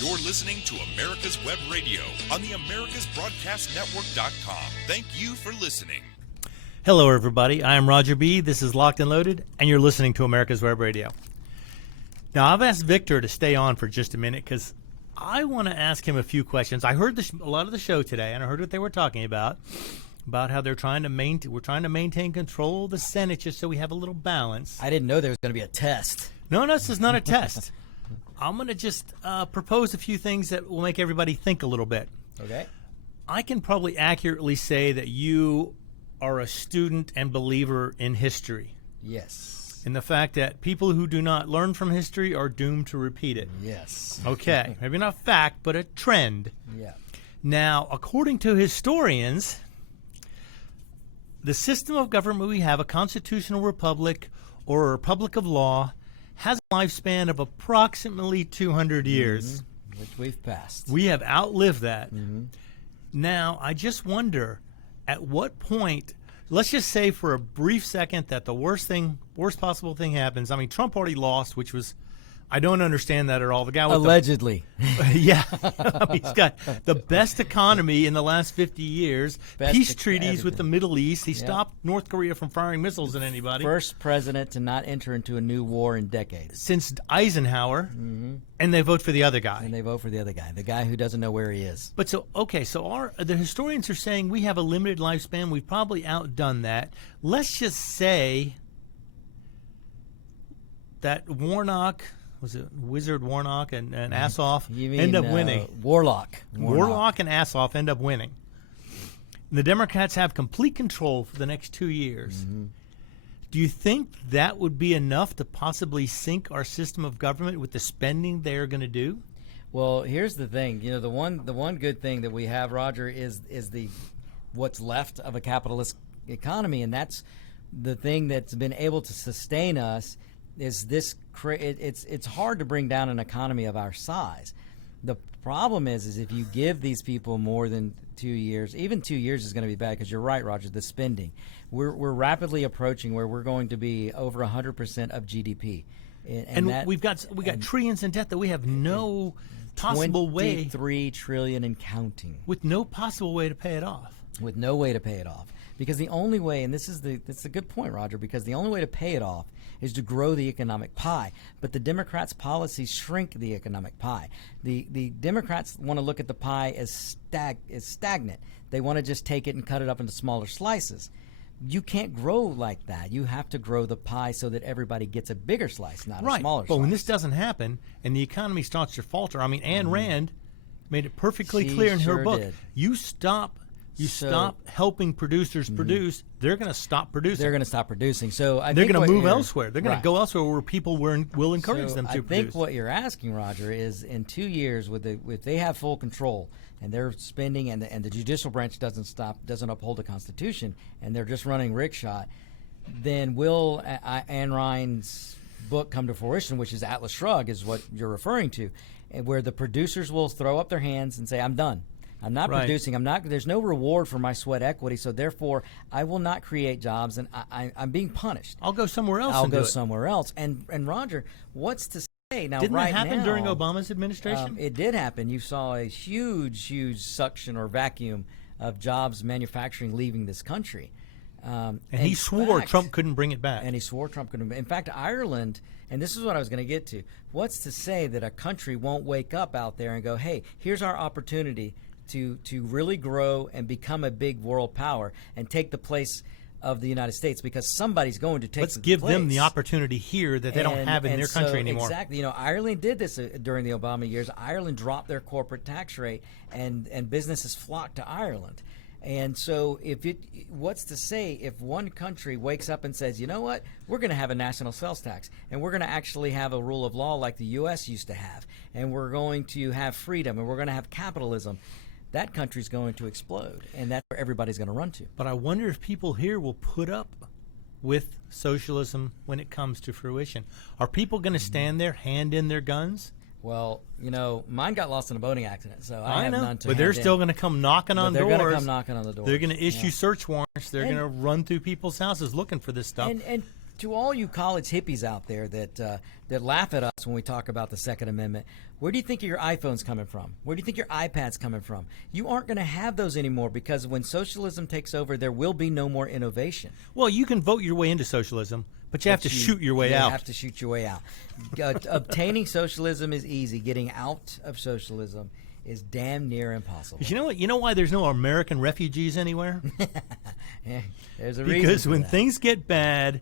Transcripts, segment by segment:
You're listening to America's Web Radio on the AmericasBroadcastNetwork.com. Thank you for listening. Hello, everybody. I am Roger B. This is Locked and Loaded, and you're listening to America's Web Radio. Now, I've asked Victor to stay on for just a minute because I want to ask him a few questions. I heard a lot of the show today, and I heard what they were talking about how they're trying to maintain control of the Senate just so we have a little balance. I didn't know there was going to be a test. No, this is not a test. I'm going to just propose a few things that will make everybody think a little bit. Okay. I can probably accurately say that you are a student and believer in history. Yes. In the fact that people who do not learn from history are doomed to repeat it. Yes. Okay. Maybe not fact, but a trend. Yeah. Now, according to historians, the system of government we have, a constitutional republic or a republic of law, has a lifespan of approximately 200 years. Mm-hmm. Which we've passed. We have outlived that. Mm-hmm. Now, I just wonder, at what point, let's just say for a brief second that the worst possible thing happens. I mean, Trump already lost, which was, I don't understand that at all. The guy with allegedly. Yeah. He's got the best economy in the last 50 years. Peace treaties with the Middle East. He stopped North Korea from firing missiles at anybody. First president to not enter into a new war in decades. Since Eisenhower. Mm-hmm. And they vote for the other guy. And they vote for the other guy, the guy who doesn't know where he is. But so the historians are saying we have a limited lifespan. We've probably outdone that. Let's just say that Warnock, was it Wizard Warnock and Assoff end up winning? Warlock and Assoff end up winning. And the Democrats have complete control for the next 2 years. Mm-hmm. Do you think that would be enough to possibly sink our system of government with the spending they're going to do? Well, here's the thing. You know, the one good thing that we have, Roger, is the what's left of a capitalist economy, and that's the thing that's been able to sustain us. Is this? It's hard to bring down an economy of our size. The problem is if you give these people more than 2 years, even 2 years is going to be bad because you're right, Roger. The spending, we're rapidly approaching where we're going to be over 100% of GDP, and we got trillions in debt that we have no possible way. 23 trillion and counting, with no possible way to pay it off. With no way to pay it off, because the only way, and it's a good point, Roger, because the only way to pay it off is to grow the economic pie. But the Democrats' policies shrink the economic pie. The Democrats want to look at the pie as stagnant. They want to just take it and cut it up into smaller slices. You can't grow like that. You have to grow the pie so that everybody gets a bigger slice, not a smaller slice. But when this doesn't happen and the economy starts to falter, I mean, Ayn Rand made it perfectly clear in her book. You stop helping producers produce, they're going to stop producing. They're going to stop producing. So they're going to move elsewhere. They're going to go elsewhere where people will encourage them to produce. I think what you're asking, Roger, is in 2 years, if they have full control and they're spending, and the judicial branch doesn't uphold the Constitution, and they're just running rickshaw, then will Ayn Rand's book come to fruition, which is Atlas Shrugged, is what you're referring to, where the producers will throw up their hands and say, "I'm done. I'm not producing. There's no reward for my sweat equity, so therefore I will not create jobs, and I'm being punished. I'll go somewhere else. And Roger, what's to say now? Didn't that happen during Obama's administration? It did happen. You saw a huge suction or vacuum of jobs, manufacturing leaving this country. And he swore Trump couldn't bring it back. In fact, Ireland, and this is what I was going to get to. What's to say that a country won't wake up out there and go, "Hey, here's our opportunity to really grow and become a big world power and take the place of the United States," because somebody's going to take Let's give them the opportunity here that they don't have in their country anymore. Exactly. You know, Ireland did this during the Obama years. Ireland dropped their corporate tax rate, and businesses flocked to Ireland. And so what's to say if one country wakes up and says, "You know what, we're going to have a national sales tax, and we're going to actually have a rule of law like the U.S. used to have, and we're going to have freedom, and we're going to have capitalism," that country's going to explode, and that's where everybody's going to run to. But I wonder if people here will put up with socialism when it comes to fruition. Are people going to stand there, hand in their guns? Well, you know, mine got lost in a boating accident, so I have none to But they're still going to come knocking on doors. They're going to come knocking on the doors. They're going to issue search warrants. They're going to run through people's houses looking for this stuff. And to all you college hippies out there that laugh at us when we talk about the Second Amendment, where do you think your iPhone's coming from? Where do you think your iPad's coming from? You aren't going to have those anymore, because when socialism takes over, there will be no more innovation. Well, you can vote your way into socialism, but you have to shoot your way out. You have to shoot your way out. Obtaining socialism is easy. Getting out of socialism is damn near impossible. You know what? You know why there's no American refugees anywhere? Yeah, there's a reason Because for when that. things get bad,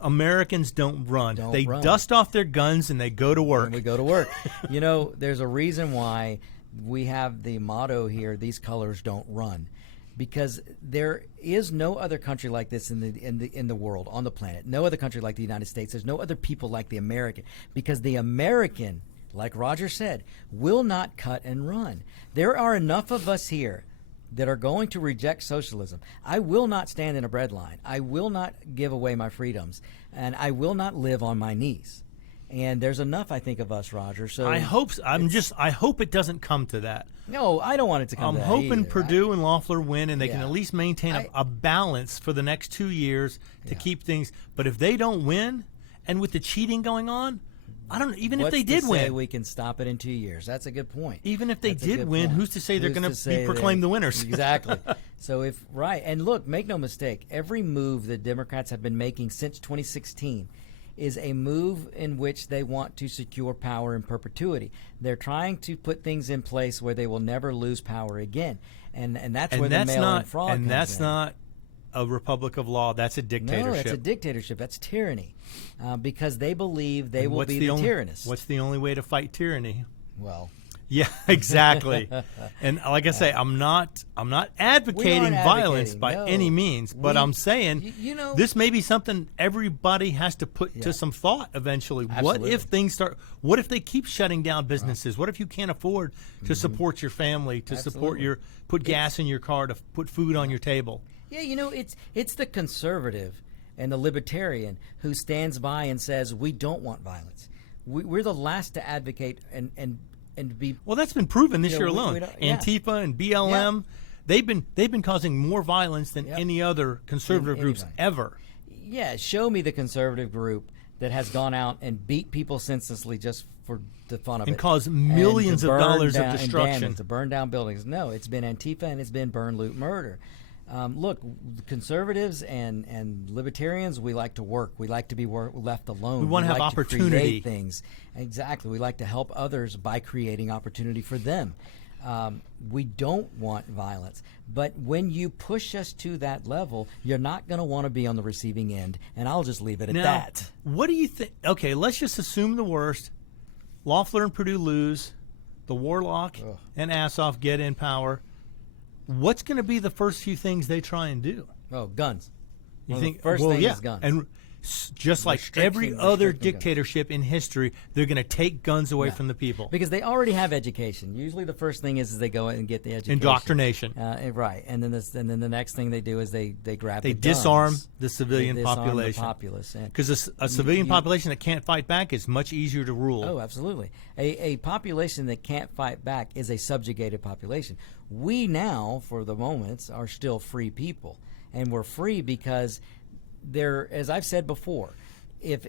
Americans don't run. They dust off their guns and they go to work. And we go to work. You know, there's a reason why we have the motto here, these colors don't run. Because there is no other country like this in the world, on the planet. No other country like the United States. There's no other people like the American. Because the American, like Roger said, will not cut and run. There are enough of us here that are going to reject socialism. I will not stand in a bread line. I will not give away my freedoms. And I will not live on my knees. And there's enough, I think, of us, Roger. So I hope I hope it doesn't come to that. No, I don't want it to come I'm to that hoping either. Purdue and Loeffler win, and they can Yeah. at least maintain a balance for the next 2 years to Yeah. keep things. But if they don't win, and with the cheating going on, I don't. Even if What's they to did say win, we can stop it in 2 years. That's a good point. even if they That's a did good win, point. who's to say they're Who's going to to say be proclaimed that- the winners? Exactly. So and look, make no mistake, every move the Democrats have been making since 2016 is a move in which they want to secure power in perpetuity. They're trying to put things in place where they will never lose power again, and that's where the mail-in fraud comes in. that's not a republic of law. That's a dictatorship. No, that's a dictatorship. That's tyranny, because they believe they And will what's be the the only- tyrannist. What's the only way to fight tyranny? Well, Yeah, exactly. And like I say, I'm not advocating violence advocating, by no. any means, but I'm saying you know- this may be something everybody has to put Yeah. to some thought eventually. Absolutely. What if things start? What if they keep shutting down businesses? What if you can't afford to support your family, to support Absolutely. put gas in your car, to put food on your table? yeah, you know, it's the conservative and the libertarian who stands by and says we don't want violence. We're the last to advocate and be. Well, that's been proven this Yeah, year we alone. don't- yeah. Antifa and BLM, they've been causing more violence than Yep. any other conservative groups Anybody. ever. Yeah, show me the conservative group that has gone out and beat people senselessly just for the fun of And it. caused And millions to of burn dollars of down- and destruction. damage, to burn down buildings. No, it's been Antifa and it's been burn, loot, murder. Look, conservatives and libertarians, we like to work. We like to be left alone. We wanna have like to opportunity. create things. Exactly. We like to help others by creating opportunity for them. We don't want violence. But when you push us to that level, you're not going to want to be on the receiving end. And I'll just leave it at Now, that. what do you think? Okay, let's just assume the worst. Loeffler and Purdue lose. The Warlock and Assoff get in power. What's going to be the first few things they try and do? Oh, guns. You One of the think? first well, thing yeah, is guns. and just like every other Restricting guns. dictatorship in history, they're going to take guns away from the people. Because they already have education. Usually, the first thing is they go in and get the education. Indoctrination. Right, and then the next thing they do is they grab. They the guns. disarm the civilian They disarm population. The populace. And- Because a civilian population that can't fight back is much easier to rule. Oh, absolutely. A population that can't fight back is a subjugated population. We now, for the moment, are still free people, and we're free because there, as I've said before, if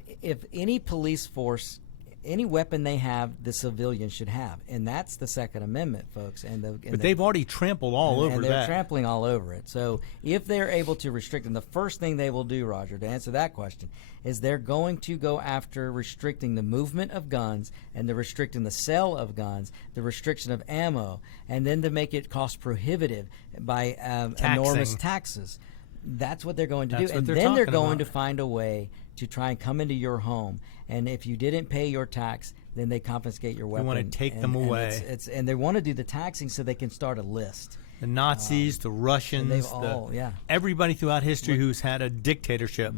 any police force, any weapon they have, the civilians should have, and that's the Second Amendment, folks. But they've already trampled all over and they're that. trampling all over it. So if they're able to restrict, and the first thing they will do, Roger, to answer that question, is they're going to go after restricting the movement of guns and the restricting the sale of guns, the restriction of ammo, and then to make it cost prohibitive by enormous taxes. That's what they're going to That's do. what And they're then they're talking going about. to find a way to try and come into your home. And if you didn't pay your tax, then they confiscate your weapon. wanna take them and away. and they want to do the taxing so they can start a list. The Nazis, the Russians, all, everybody throughout history who's had a dictatorship.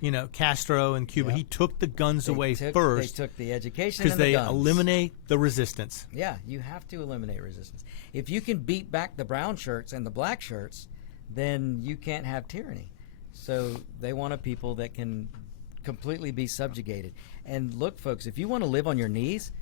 You know, Castro in Cuba, Yep. he took the guns away They first took the education because and the they guns. eliminate the resistance. Yeah, you have to eliminate resistance. If you can beat back the brown shirts and the black shirts, then you can't have tyranny. So they want a people that can completely be subjugated. And look, folks, if you want to live on your knees,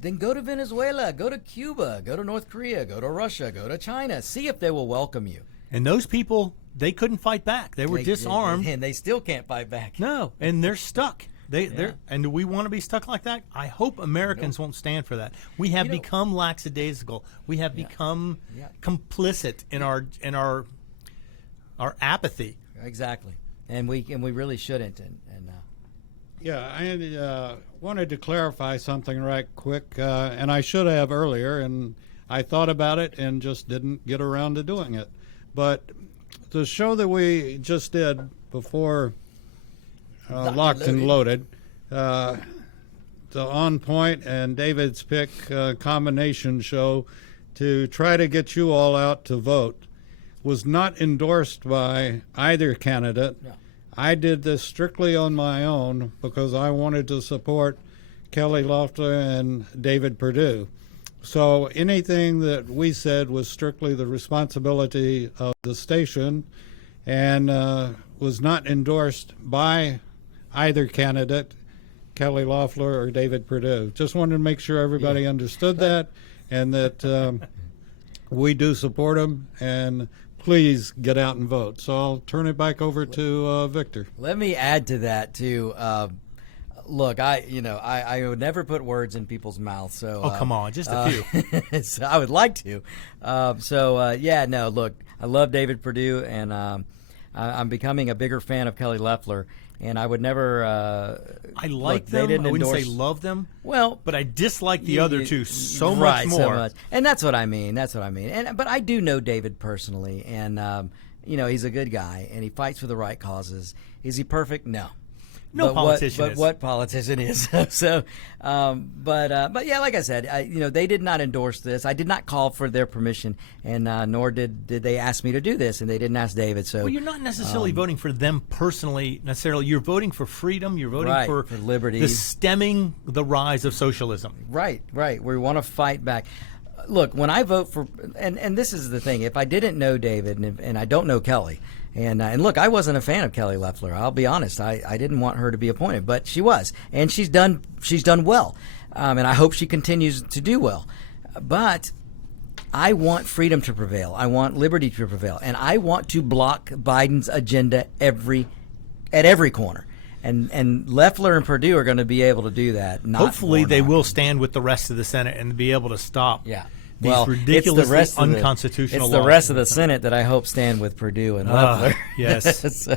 then go to Venezuela, go to Cuba, go to North Korea, go to Russia, go to China. See if they will welcome you. And those people they couldn't fight back. They were disarmed. and they still can't fight back. No, and they're stuck. And do we want to be stuck like that? I hope Americans won't stand for that. We have become lackadaisical. We have become complicit in our apathy. Exactly, and we really shouldn't. Yeah, I wanted to clarify something right quick, and I should have earlier, and I thought about it and just didn't get around to doing it. But the show that we just did before Locked and Loaded, the On Point and David's Pick combination show to try to get you all out to vote, was not endorsed by either candidate. No. I did this strictly on my own because I wanted to support Kelly Loeffler and David Perdue. So anything that we said was strictly the responsibility of the station and was not endorsed by either candidate, Kelly Loeffler or David Perdue. Just wanted to make sure everybody understood that and that we do support them, and please get out and vote. So I'll turn it back over to Victor. Let me add to that too. Look, I would never put words in people's mouths. So come on, just a few. So I would like to. Look, I love David Perdue, and I'm becoming a bigger fan of Kelly Loeffler. And I would never. I like them. I wouldn't say love them. Well, but I dislike the other two so right, much more. So much. And that's what I mean. But I do know David personally, and he's a good guy, and he fights for the right causes. Is he perfect? No. No politician is. But what politician is? So, but yeah, like I said, they did not endorse this. I did not call for their permission, and nor did they ask me to do this, and they didn't ask David. So, well, you're not necessarily voting for them personally. Necessarily, you're voting for freedom. You're voting for liberty, the stemming the rise of socialism. Right. We want to fight back. Look, when I vote for, and this is the thing, if I didn't know David and I don't know Kelly. And look, I wasn't a fan of Kelly Loeffler. I'll be honest. I didn't want her to be appointed, but she was, and she's done well, and I hope she continues to do well. But I want freedom to prevail. I want liberty to prevail, and I want to block Biden's agenda at every corner. And Loeffler and Perdue are going to be able to do that. Hopefully, they will stand with the rest of the Senate and be able to stop. Yeah. These ridiculously unconstitutional laws. It's the rest of the Senate that I hope stand with Perdue and Loeffler. Yes. So,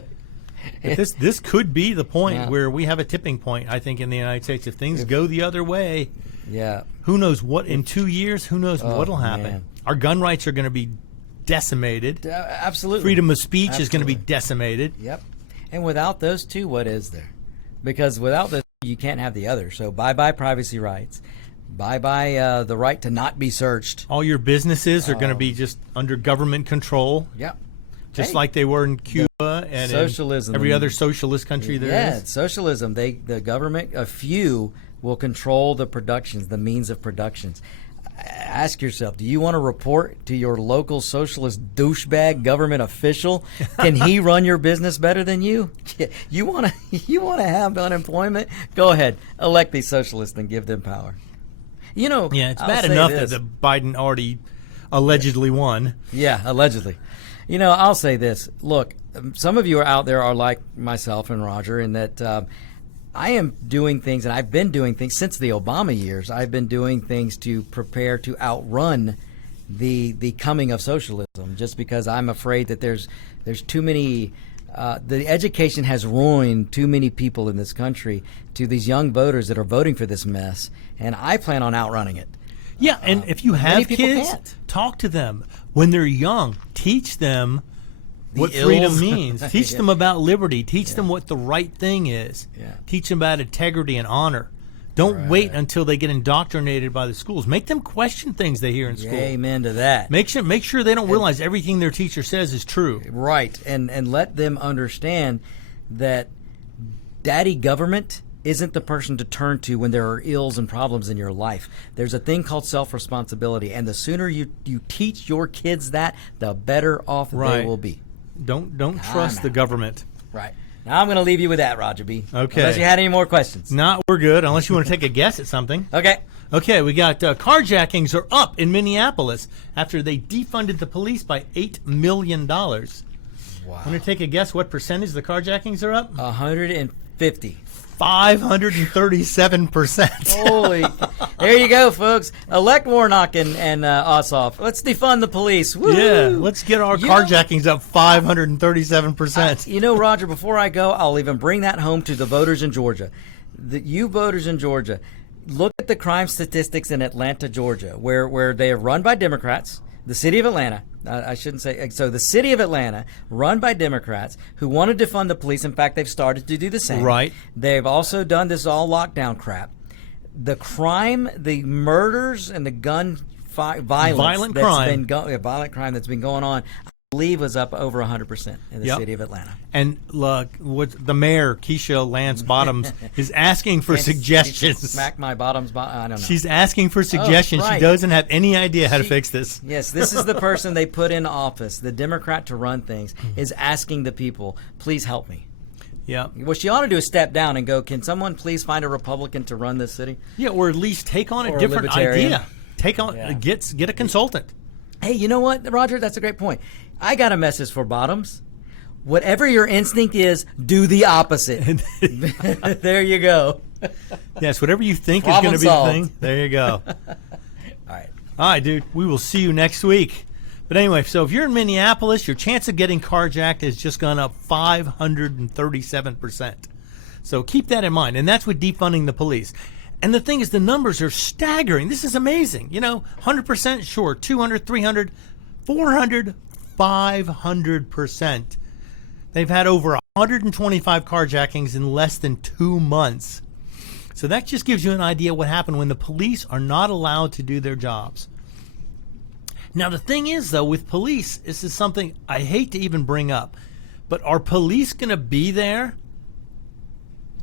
this could be the point where we have a tipping point, I think, in the United States. If things go the other way, who knows what in 2 years, who knows what will happen. Man. Our gun rights are going to be decimated. Absolutely. Freedom of speech is going to be decimated. Yep. And without those two, what is there? Because without the you can't have the other. So bye-bye privacy rights. Bye-bye the right to not be searched. All your businesses are going to be just under government control. Yep. Just like they were in Cuba and socialism, every other socialist country there is. Yeah, socialism. The government, a few, will control the productions, the means of productions. Ask yourself, do you want to report to your local socialist douchebag government official? Can he run your business better than you? You want to have unemployment? Go ahead, elect these socialists and give them power. It's bad enough that Biden already allegedly won. Yeah, allegedly. I'll say this. Look, some of you out there are like myself and Roger in that I am doing things, and I've been doing things since the Obama years. I've been doing things to prepare to outrun the coming of socialism, just because I'm afraid that there's too many. The education has ruined too many people in this country to these young voters that are voting for this mess, and I plan on outrunning it. Yeah, and if you have kids, talk to them when they're young. Teach them what freedom means. Teach them about liberty. Teach them what the right thing is. Yeah. Teach them about integrity and honor. Don't wait until they get indoctrinated by the schools. Make them question things they hear in school. Amen to that. Make sure they don't realize everything their teacher says is true. Right, and let them understand that daddy government isn't the person to turn to when there are ills and problems in your life. There's a thing called self-responsibility, and the sooner you teach your kids that, the better off they will be. Don't trust the government. Right. Now I'm going to leave you with that, Roger B. Okay. Unless you had any more questions. No, we're good, unless you want to take a guess at something. Okay, we got carjackings are up in Minneapolis after they defunded the police by $8 million. Wow. Want to take a guess what percentage the carjackings are up? 150. 537%. Holy. There you go, folks. Elect Warnock and Ossoff. Let's defund the police. Woo! Yeah, let's get our carjackings up 537%. You know, Roger, before I go, I'll even bring that home to the voters in Georgia. You voters in Georgia, look at the crime statistics in Atlanta, Georgia, where they are run by Democrats. The city of Atlanta, I shouldn't say, so the city of Atlanta, run by Democrats who want to defund the police. In fact, they've started to do the same. Right. They've also done this all lockdown crap. The crime, the murders, and the gun violent crime that's been going on, I believe was up over 100% in the city of Atlanta. And look, what the mayor, Keisha Lance Bottoms, is asking for suggestions. Smack my bottoms. I don't know. She's asking for suggestions. Right. She doesn't have any idea how to fix this. Yes, this is the person they put in office, the Democrat to run things, is asking the people, please help me. Yeah. What she ought to do is step down and go, can someone please find a Republican to run this city? Yeah, or at least take on Or a a different libertarian. idea. Take on get a consultant. Hey, you know what, Roger? That's a great point. I got a message for Bottoms. Whatever your instinct is, do the opposite. There you go. Yes, whatever you think Problem is going to be solved. the thing. There you go. All right. All right, dude. We will see you next week. But anyway, so if you're in Minneapolis, your chance of getting carjacked has just gone up 537%. So keep that in mind. And that's with defunding the police. And the thing is, the numbers are staggering. This is amazing. You know, 100%, sure. 200, 300, 400, 500%. They've had over 125 carjackings in less than 2 months. So that just gives you an idea what happened when the police are not allowed to do their jobs. Now, the thing is, though, with police, this is something I hate to even bring up, but are police going to be there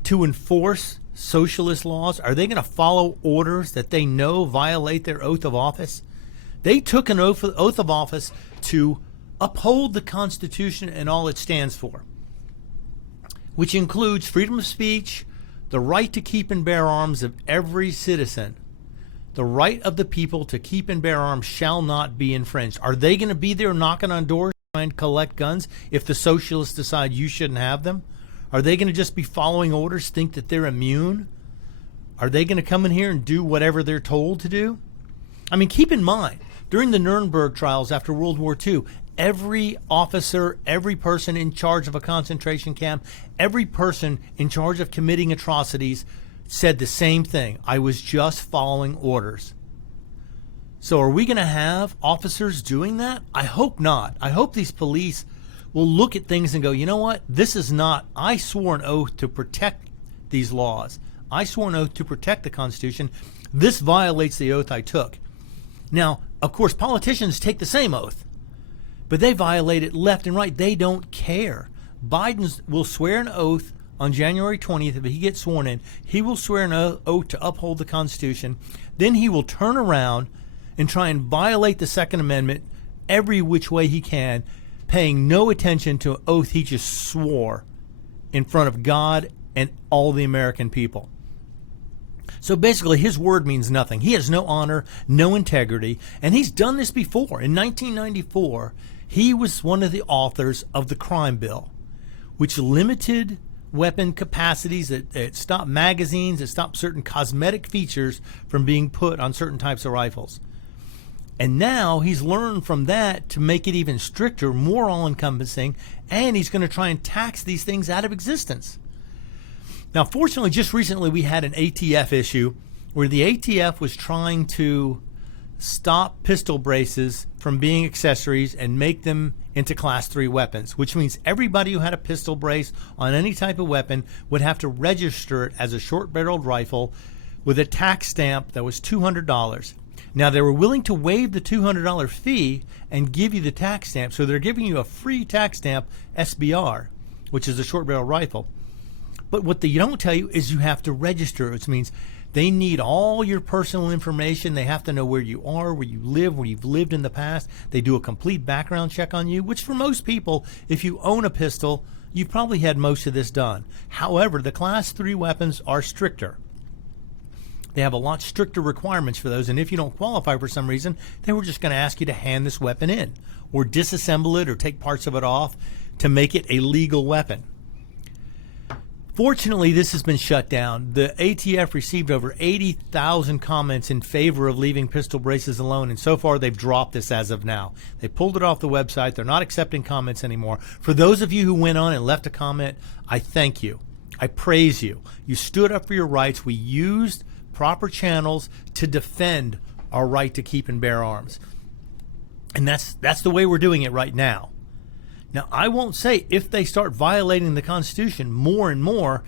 to enforce socialist laws? Are they going to follow orders that they know violate their oath of office? They took an oath of office to uphold the Constitution and all it stands for, which includes freedom of speech, the right to keep and bear arms of every citizen. The right of the people to keep and bear arms shall not be infringed. Are they going to be there knocking on doors trying to collect guns if the socialists decide you shouldn't have them? Are they going to just be following orders, think that they're immune? Are they going to come in here and do whatever they're told to do? I mean, keep in mind, during the Nuremberg trials after World War II, every officer, every person in charge of a concentration camp, every person in charge of committing atrocities said the same thing. I was just following orders. So are we going to have officers doing that? I hope not. I hope these police will look at things and go, you know what? This is not, I swore an oath to protect these laws. I swore an oath to protect the Constitution. This violates the oath I took. Now, of course, politicians take the same oath, but they violate it left and right. They don't care. Biden will swear an oath on January 20th. If he gets sworn in, he will swear an oath to uphold the Constitution. Then he will turn around and try and violate the Second Amendment every which way he can, paying no attention to an oath he just swore in front of God and all the American people. So basically, his word means nothing. He has no honor, no integrity, and he's done this before. In 1994, he was one of the authors of the crime bill, which limited weapon capacities. It stopped magazines. It stopped certain cosmetic features from being put on certain types of rifles. And now he's learned from that to make it even stricter, more all-encompassing, and he's going to try and tax these things out of existence. Now, fortunately, just recently we had an ATF issue where the ATF was trying to stop pistol braces from being accessories and make them into Class 3 weapons, which means everybody who had a pistol brace on any type of weapon would have to register it as a short-barreled rifle with a tax stamp that was $200. Now, they were willing to waive the $200 fee and give you the tax stamp, so they're giving you a free tax stamp, SBR, which is a short-barrel rifle. But what they don't tell you is you have to register, which means they need all your personal information. They have to know where you are, where you live, where you've lived in the past. They do a complete background check on you, which for most people, if you own a pistol, you've probably had most of this done. However, the Class 3 weapons are stricter. They have a lot stricter requirements for those, and if you don't qualify for some reason, they were just going to ask you to hand this weapon in or disassemble it or take parts of it off to make it a legal weapon. Fortunately, this has been shut down. The ATF received over 80,000 comments in favor of leaving pistol braces alone, and so far they've dropped this as of now. They pulled it off the website. They're not accepting comments anymore. For those of you who went on and left a comment, I thank you. I praise you. You stood up for your rights. We used proper channels to defend our right to keep and bear arms. And that's the way we're doing it right now. Now, I won't say if they start violating the Constitution more and more,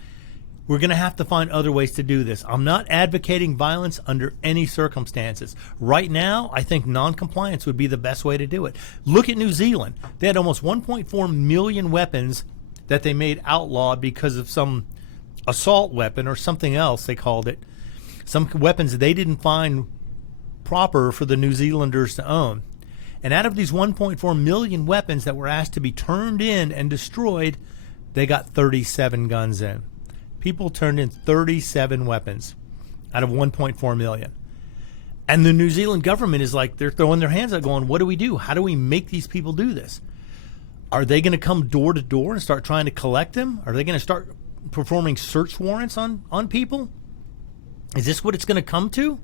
we're going to have to find other ways to do this. I'm not advocating violence under any circumstances. Right now, I think noncompliance would be the best way to do it. Look at New Zealand. They had almost 1.4 million weapons that they made outlawed because of some assault weapon or something else they called it. Some weapons they didn't find proper for the New Zealanders to own. And out of these 1.4 million weapons that were asked to be turned in and destroyed, they got 37 guns in. People turned in 37 weapons out of 1.4 million. And the New Zealand government is like, they're throwing their hands up going, what do we do? How do we make these people do this? Are they going to come door to door and start trying to collect them? Are they going to start performing search warrants on people? Is this what it's going to come to?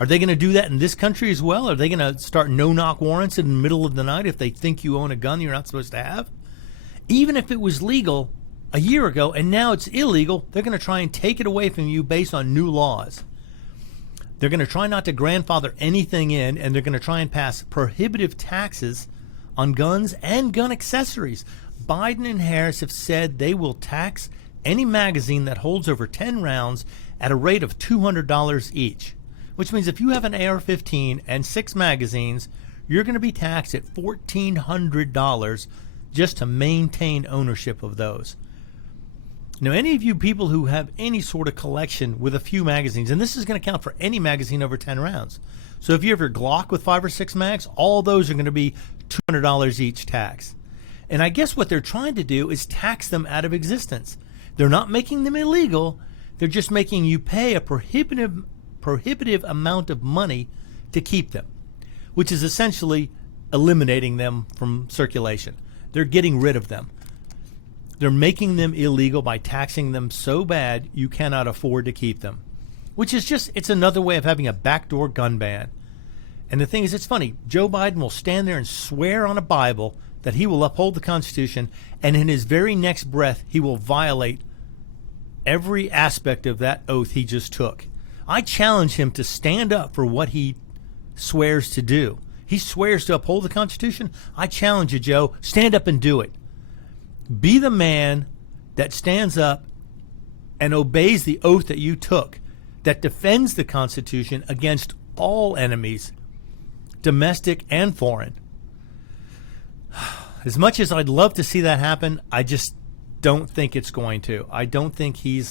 Are they going to do that in this country as well? Are they going to start no-knock warrants in the middle of the night if they think you own a gun you're not supposed to have? Even if it was legal a year ago and now it's illegal, they're going to try and take it away from you based on new laws. They're going to try not to grandfather anything in, and they're going to try and pass prohibitive taxes on guns and gun accessories. Biden and Harris have said they will tax any magazine that holds over 10 rounds at a rate of $200 each. Which means if you have an AR-15 and 6 magazines, you're going to be taxed at $1,400 just to maintain ownership of those. Now, any of you people who have any sort of collection with a few magazines, and this is going to count for any magazine over 10 rounds. So if you have your Glock with 5 or 6 mags, all those are going to be $200 each tax. And I guess what they're trying to do is tax them out of existence. They're not making them illegal. They're just making you pay a prohibitive amount of money to keep them, which is essentially eliminating them from circulation. They're getting rid of them. They're making them illegal by taxing them so bad you cannot afford to keep them, which is just, it's another way of having a backdoor gun ban. And the thing is, it's funny, Joe Biden will stand there and swear on a Bible that he will uphold the Constitution, and in his very next breath, he will violate every aspect of that oath he just took. I challenge him to stand up for what he swears to do. He swears to uphold the Constitution. I challenge you, Joe, stand up and do it. Be the man that stands up and obeys the oath that you took, that defends the Constitution against all enemies, domestic and foreign. As much as I'd love to see that happen, I just don't think it's going to. I don't think he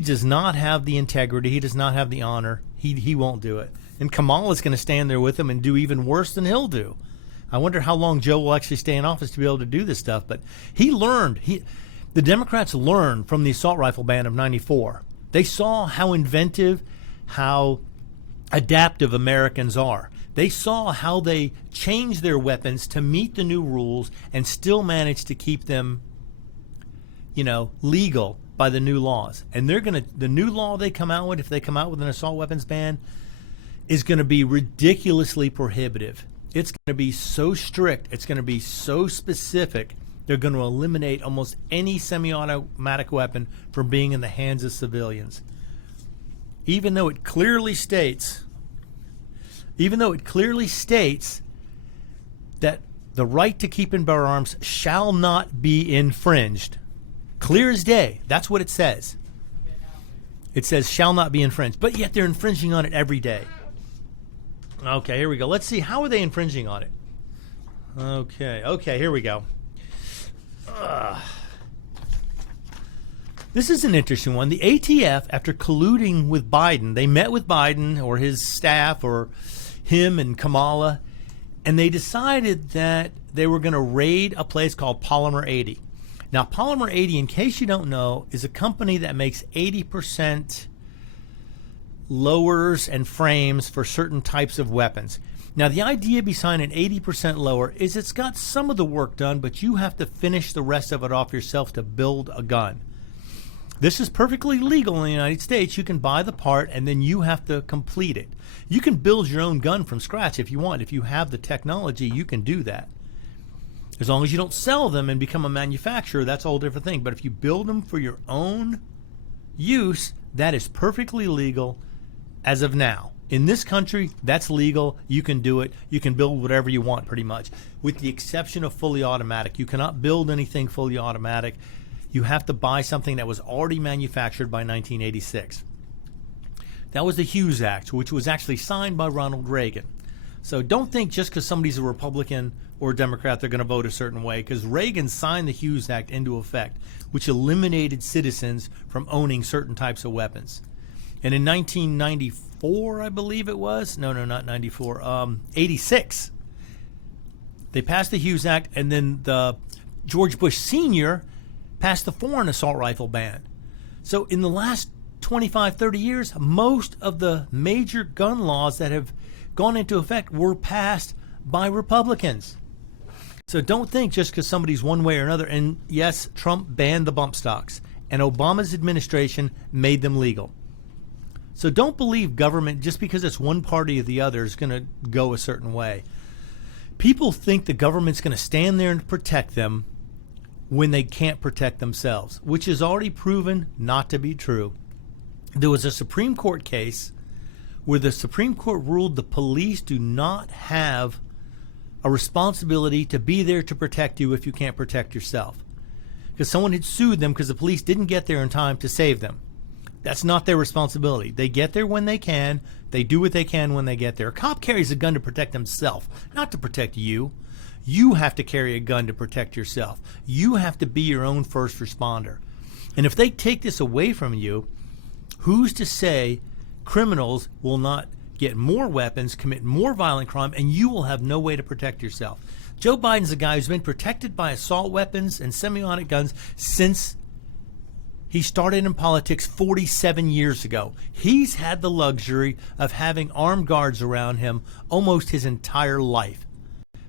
does not have the integrity. He does not have the honor. He won't do it. And Kamala's going to stand there with him and do even worse than he'll do. I wonder how long Joe will actually stay in office to be able to do this stuff. But he learned. The Democrats learned from the assault rifle ban of '94. They saw how inventive, how adaptive Americans are. They saw how they changed their weapons to meet the new rules and still managed to keep them, legal by the new laws. And the new law they come out with, if they come out with an assault weapons ban, is going to be ridiculously prohibitive. It's going to be so strict. It's going to be so specific. They're going to eliminate almost any semi-automatic weapon from being in the hands of civilians. Even though it clearly states that the right to keep and bear arms shall not be infringed. Clear as day. That's what it says. It says shall not be infringed. But yet they're infringing on it every day. Okay, here we go. Let's see. How are they infringing on it? Okay, here we go. This is an interesting one. The ATF, after colluding with Biden, they met with Biden or his staff or him and Kamala, and they decided that they were going to raid a place called Polymer 80. Now, Polymer 80, in case you don't know, is a company that makes 80% lowers and frames for certain types of weapons. Now, the idea behind an 80% lower is it's got some of the work done, but you have to finish the rest of it off yourself to build a gun. This is perfectly legal in the United States. You can buy the part and then you have to complete it. You can build your own gun from scratch if you want. If you have the technology, you can do that. As long as you don't sell them and become a manufacturer, that's a whole different thing. But if you build them for your own use, that is perfectly legal as of now. In this country, that's legal. You can do it. You can build whatever you want pretty much, with the exception of fully automatic. You cannot build anything fully automatic. You have to buy something that was already manufactured by 1986. That was the Hughes Act, which was actually signed by Ronald Reagan. So don't think just because somebody's a Republican or a Democrat they're going to vote a certain way, because Reagan signed the Hughes Act into effect, which eliminated citizens from owning certain types of weapons. And in 1994, I believe it was, not 94, 86, they passed the Hughes Act, and then the George Bush Sr. passed the foreign assault rifle ban. So in the last 25, 30 years, most of the major gun laws that have gone into effect were passed by Republicans. So don't think just because somebody's one way or another. And yes, Trump banned the bump stocks, and Obama's administration made them legal. So don't believe government just because it's one party or the other is going to go a certain way. People think the government's going to stand there and protect them when they can't protect themselves, which is already proven not to be true. There was a Supreme Court case where the Supreme Court ruled the police do not have a responsibility to be there to protect you if you can't protect yourself. Because someone had sued them because the police didn't get there in time to save them. That's not their responsibility. They get there when they can. They do what they can when they get there. A cop carries a gun to protect himself, not to protect you. You have to carry a gun to protect yourself. You have to be your own first responder. And if they take this away from you, who's to say criminals will not get more weapons, commit more violent crime, and you will have no way to protect yourself? Joe Biden's a guy who's been protected by assault weapons and semi-automatic guns since he started in politics 47 years ago. He's had the luxury of having armed guards around him almost his entire life.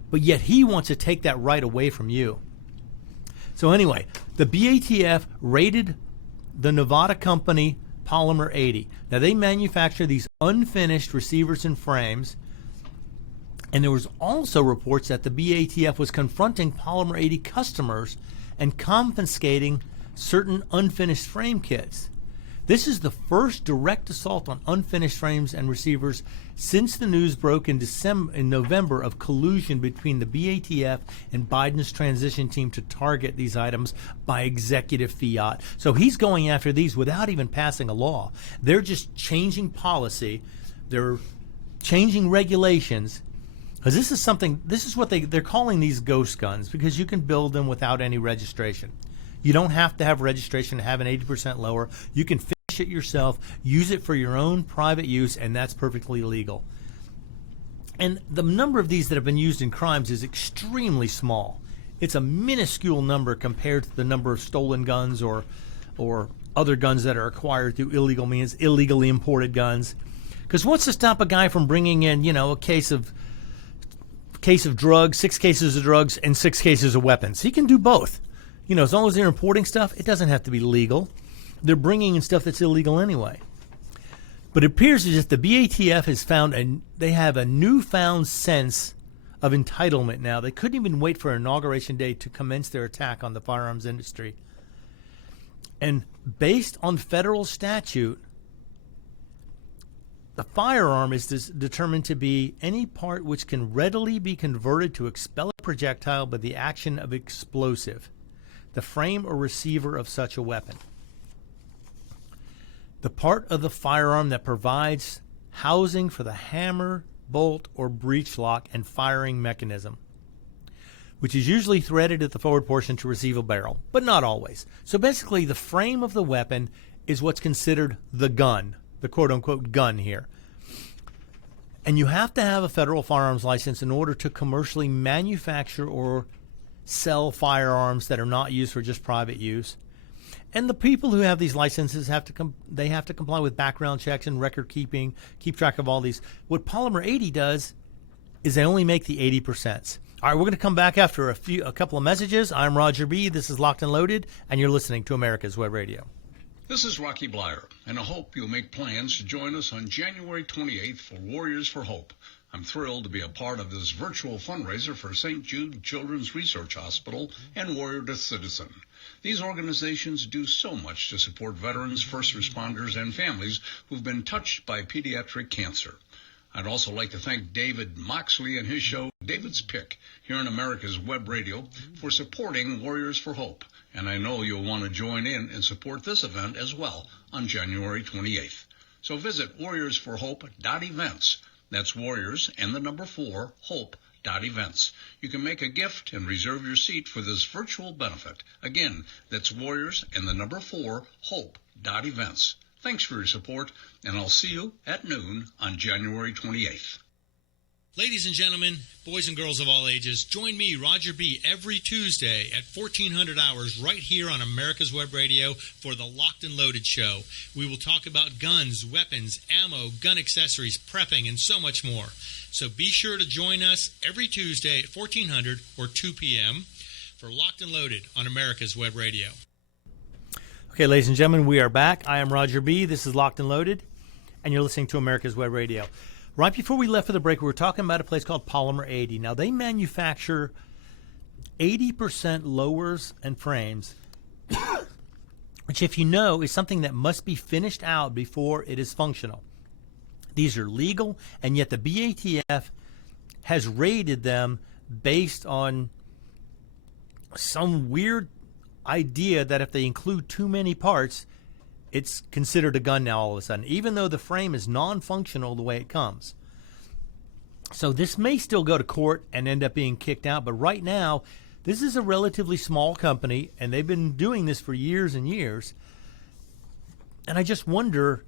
But yet he wants to take that right away from you. So anyway, the BATF raided the Nevada company Polymer 80. Now they manufacture these unfinished receivers and frames. And there was also reports that the BATF was confronting Polymer 80 customers and confiscating certain unfinished frame kits. This is the first direct assault on unfinished frames and receivers since the news broke in November of collusion between the BATF and Biden's transition team to target these items by executive fiat. So he's going after these without even passing a law. They're just changing policy. They're changing regulations. Because this is what they're calling these ghost guns, because you can build them without any registration. You don't have to have registration to have an 80% lower. You can finish it yourself, use it for your own private use, and that's perfectly legal. And the number of these that have been used in crimes is extremely small. It's a minuscule number compared to the number of stolen guns or other guns that are acquired through illegal means, illegally imported guns. Because what's to stop a guy from bringing in, a case of drugs, 6 cases of drugs, and 6 cases of weapons? He can do both. As long as they're importing stuff, it doesn't have to be legal. They're bringing in stuff that's illegal anyway. But it appears as if the BATF has they have a newfound sense of entitlement now. They couldn't even wait for Inauguration Day to commence their attack on the firearms industry. And based on federal statute, the firearm is determined to be any part which can readily be converted to expel a projectile by the action of explosive, the frame or receiver of such a weapon. The part of the firearm that provides housing for the hammer, bolt, or breech lock and firing mechanism, which is usually threaded at the forward portion to receive a barrel, but not always. So basically, the frame of the weapon is what's considered the gun, the quote-unquote gun here. And you have to have a federal firearms license in order to commercially manufacture or sell firearms that are not used for just private use. And the people who have these licenses have to they have to comply with background checks and record keeping, keep track of all these. What Polymer 80 does is they only make the 80%. All right, we're going to come back after a couple of messages. I'm Roger B. This is Locked and Loaded, and you're listening to America's Web Radio. This is Rocky Blyer, and I hope you'll make plans to join us on January 28th for Warriors for Hope. I'm thrilled to be a part of this virtual fundraiser for St. Jude Children's Research Hospital and Warrior to Citizen. These organizations do so much to support veterans, first responders, and families who've been touched by pediatric cancer. I'd also like to thank David Moxley and his show, David's Pick, here on America's Web Radio for supporting Warriors for Hope. And I know you'll want to join in and support this event as well on January 28th. So visit warriorsforhope.events. That's Warriors and the number 4, Hope.events. You can make a gift and reserve your seat for this virtual benefit. Again, that's Warriors and the number 4, Hope.events. Thanks for your support, and I'll see you at noon on January 28th. Ladies and gentlemen, boys and girls of all ages, join me, Roger B., every Tuesday at 1400 hours right here on America's Web Radio for the Locked and Loaded Show. We will talk about guns, weapons, ammo, gun accessories, prepping, and so much more. So be sure to join us every Tuesday at 1400 or 2 p.m. for Locked and Loaded on America's Web Radio. Okay, ladies and gentlemen, we are back. I am Roger B. This is Locked and Loaded, and you're listening to America's Web Radio. Right before we left for the break, we were talking about a place called Polymer 80. Now, they manufacture 80% lowers and frames, which, if you know, is something that must be finished out before it is functional. These are legal, and yet the BATF has rated them based on some weird idea that if they include too many parts, it's considered a gun now all of a sudden, even though the frame is non-functional the way it comes. So this may still go to court and end up being kicked out, but right now, this is a relatively small company, and they've been doing this for years and years. And I just wonder,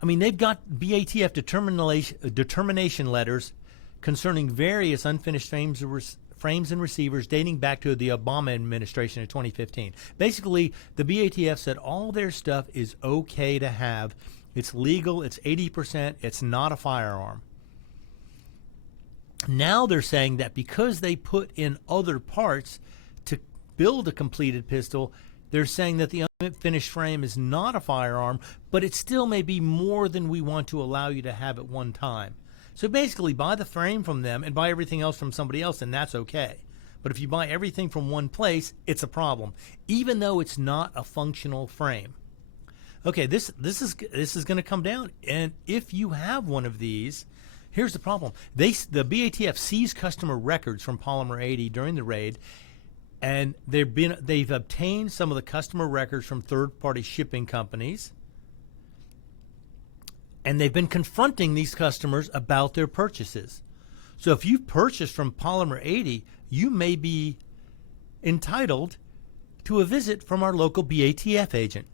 I mean, they've got BATF determination letters concerning various unfinished frames and receivers dating back to the Obama administration in 2015. Basically, the BATF said all their stuff is okay to have. It's legal, it's 80%, it's not a firearm. Now they're saying that because they put in other parts to build a completed pistol, they're saying that the unfinished frame is not a firearm, but it still may be more than we want to allow you to have at one time. So basically, buy the frame from them and buy everything else from somebody else, and that's okay. But if you buy everything from one place, it's a problem, even though it's not a functional frame. Okay, this is going to come down, and if you have one of these, here's the problem: the BATF seized customer records from Polymer 80 during the raid, and they've obtained some of the customer records from third-party shipping companies. And they've been confronting these customers about their purchases. So if you've purchased from Polymer 80, you may be entitled to a visit from our local BATF agent.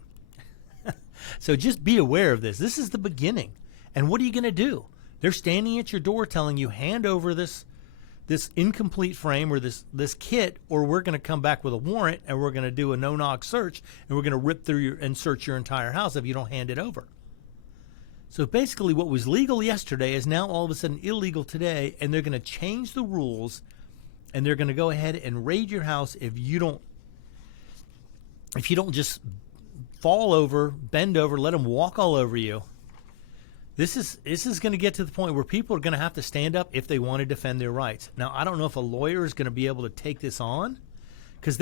So just be aware of this. This is the beginning. And what are you going to do? They're standing at your door telling you, hand over this incomplete frame or this kit, or we're going to come back with a warrant and we're going to do a no-knock search and we're going to rip through and search your entire house if you don't hand it over. So basically what was legal yesterday is now all of a sudden illegal today, and they're going to change the rules, and they're going to go ahead and raid your house if you don't just fall over, bend over, let them walk all over you. This is going to get to the point where people are going to have to stand up if they want to defend their rights. Now, I don't know if a lawyer is going to be able to take this on, because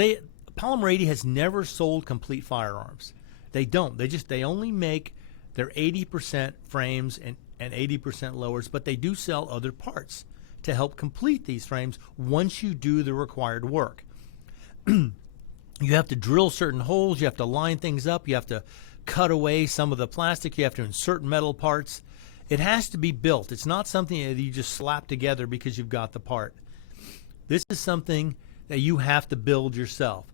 Polymer 80 has never sold complete firearms. They don't. They only make their 80% frames and 80% lowers, but they do sell other parts to help complete these frames once you do the required work. You have to drill certain holes, you have to line things up, you have to cut away some of the plastic, you have to insert metal parts. It has to be built. It's not something that you just slap together because you've got the part. This is something that you have to build yourself.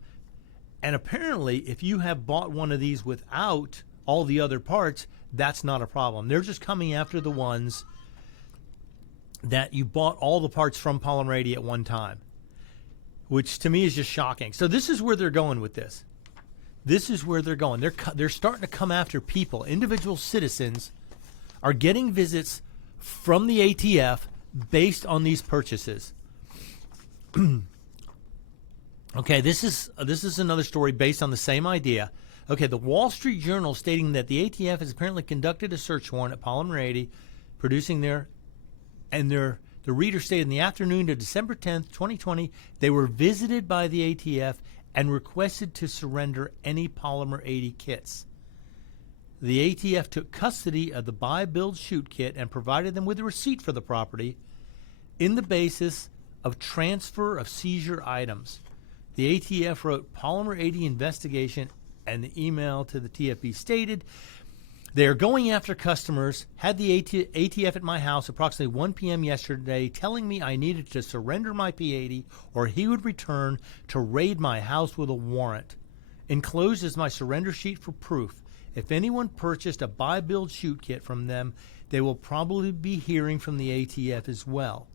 And apparently, if you have bought one of these without all the other parts, that's not a problem. They're just coming after the ones that you bought all the parts from Polymer 80 at one time, which to me is just shocking. So this is where they're going with this. This is where they're going. They're starting to come after people. Individual citizens are getting visits from the ATF based on these purchases. Okay, this is another story based on the same idea. Okay, the Wall Street Journal stating that the ATF has apparently conducted a search warrant at Polymer 80, producing the reader stated in the afternoon of December 10th, 2020, they were visited by the ATF and requested to surrender any Polymer 80 kits. The ATF took custody of the buy, build, shoot kit and provided them with a receipt for the property in the basis of transfer of seizure items. The ATF wrote Polymer 80 investigation, and the email to the TFB stated, they are going after customers, had the ATF at my house approximately 1 p.m. yesterday telling me I needed to surrender my P80 or he would return to raid my house with a warrant. Enclosed is my surrender sheet for proof. If anyone purchased a buy, build, shoot kit from them, they will probably be hearing from the ATF as well.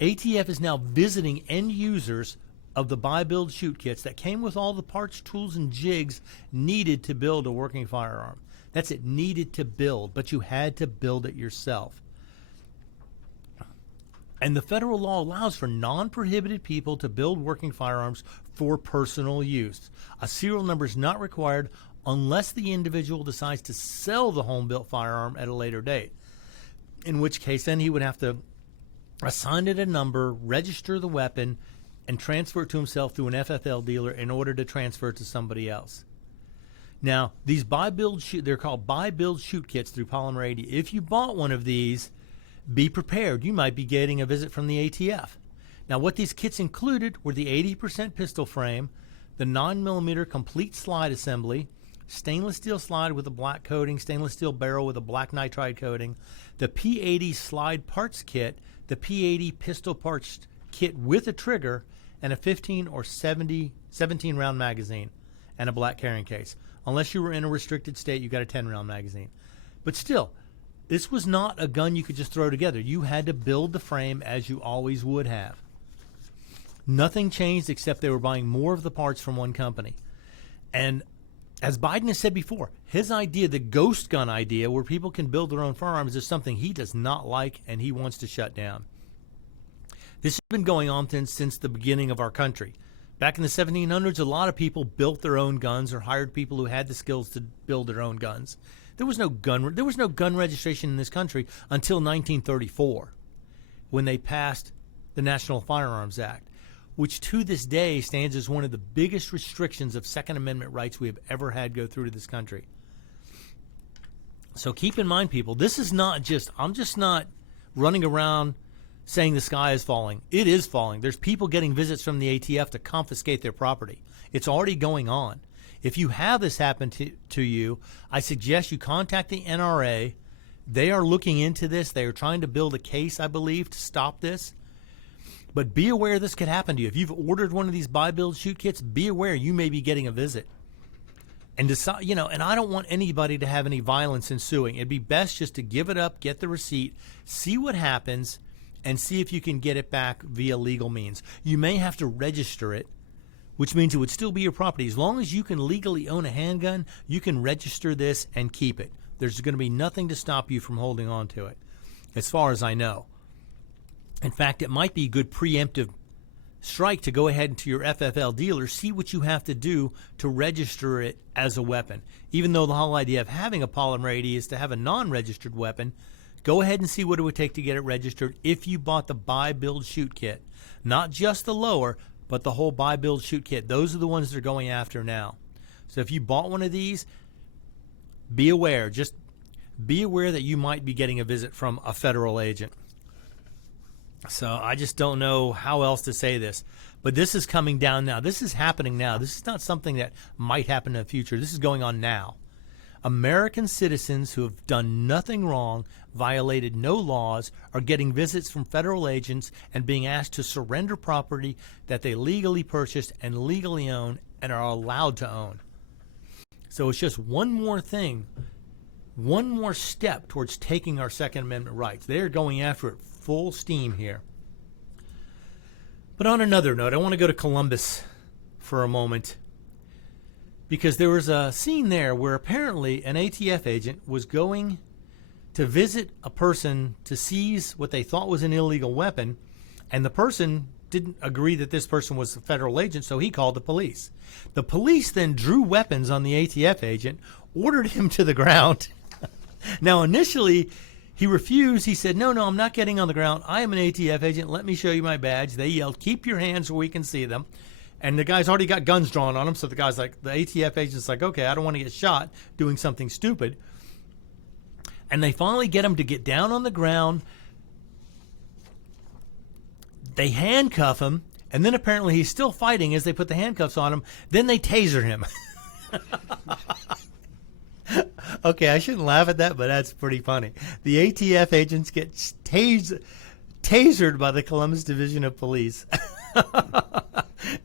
ATF is now visiting end users of the buy, build, shoot kits that came with all the parts, tools, and jigs needed to build a working firearm. That's it, needed to build, but you had to build it yourself. And the federal law allows for non-prohibited people to build working firearms for personal use. A serial number is not required unless the individual decides to sell the home-built firearm at a later date, in which case then he would have to assign it a number, register the weapon, and transfer it to himself through an FFL dealer in order to transfer it to somebody else. Now, these they're called buy, build, shoot kits through Polymer 80. If you bought one of these, be prepared. You might be getting a visit from the ATF. Now, what these kits included were the 80% pistol frame, the 9mm complete slide assembly, stainless steel slide with a black coating, stainless steel barrel with a black nitride coating, the P80 slide parts kit, the P80 pistol parts kit with a trigger, and a 15 or 17 round magazine and a black carrying case. Unless you were in a restricted state, you got a 10-round magazine. But still, this was not a gun you could just throw together. You had to build the frame as you always would have. Nothing changed except they were buying more of the parts from one company. And as Biden has said before, his idea, the ghost gun idea, where people can build their own firearms, is something he does not like and he wants to shut down. This has been going on since the beginning of our country. Back in the 1700s, a lot of people built their own guns or hired people who had the skills to build their own guns. There was no gun registration in this country until 1934, when they passed the National Firearms Act, which to this day stands as one of the biggest restrictions of Second Amendment rights we have ever had go through to this country. So keep in mind, people, this is not just, I'm just not running around saying the sky is falling. It is falling. There's people getting visits from the ATF to confiscate their property. It's already going on. If you have this happen to you, I suggest you contact the NRA. They are looking into this. They are trying to build a case, I believe, to stop this. But be aware this could happen to you. If you've ordered one of these buy, build, shoot kits, be aware you may be getting a visit. And decide, and I don't want anybody to have any violence ensuing. It'd be best just to give it up, get the receipt, see what happens, and see if you can get it back via legal means. You may have to register it, which means it would still be your property. As long as you can legally own a handgun, you can register this and keep it. There's going to be nothing to stop you from holding on to it, as far as I know. In fact, it might be a good preemptive strike to go ahead into your FFL dealer, see what you have to do to register it as a weapon. Even though the whole idea of having a Polymer 80 is to have a non-registered weapon, go ahead and see what it would take to get it registered if you bought the buy, build, shoot kit. Not just the lower, but the whole buy, build, shoot kit. Those are the ones they're going after now. So if you bought one of these, be aware. Just be aware that you might be getting a visit from a federal agent. So I just don't know how else to say this. But this is coming down now. This is happening now. This is not something that might happen in the future. This is going on now. American citizens who have done nothing wrong, violated no laws, are getting visits from federal agents and being asked to surrender property that they legally purchased and legally own and are allowed to own. So it's just one more thing, one more step towards taking our Second Amendment rights. They're going after it full steam here. But on another note, I want to go to Columbus for a moment. because there was a scene there where apparently an ATF agent was going to visit a person to seize what they thought was an illegal weapon, and the person didn't agree that this person was a federal agent, so he called the police. The police then drew weapons on the ATF agent, ordered him to the ground. Now, initially, he refused. He said, no, I'm not getting on the ground. I am an ATF agent. Let me show you my badge. They yelled, keep your hands where we can see them. And the guy's already got guns drawn on him, so the guy's like, the ATF agent's like, okay, I don't want to get shot doing something stupid. And they finally get him to get down on the ground. They handcuff him, and then apparently he's still fighting as they put the handcuffs on him. Then they taser him. Okay, I shouldn't laugh at that, but that's pretty funny. The ATF agents get tasered by the Columbus Division of Police.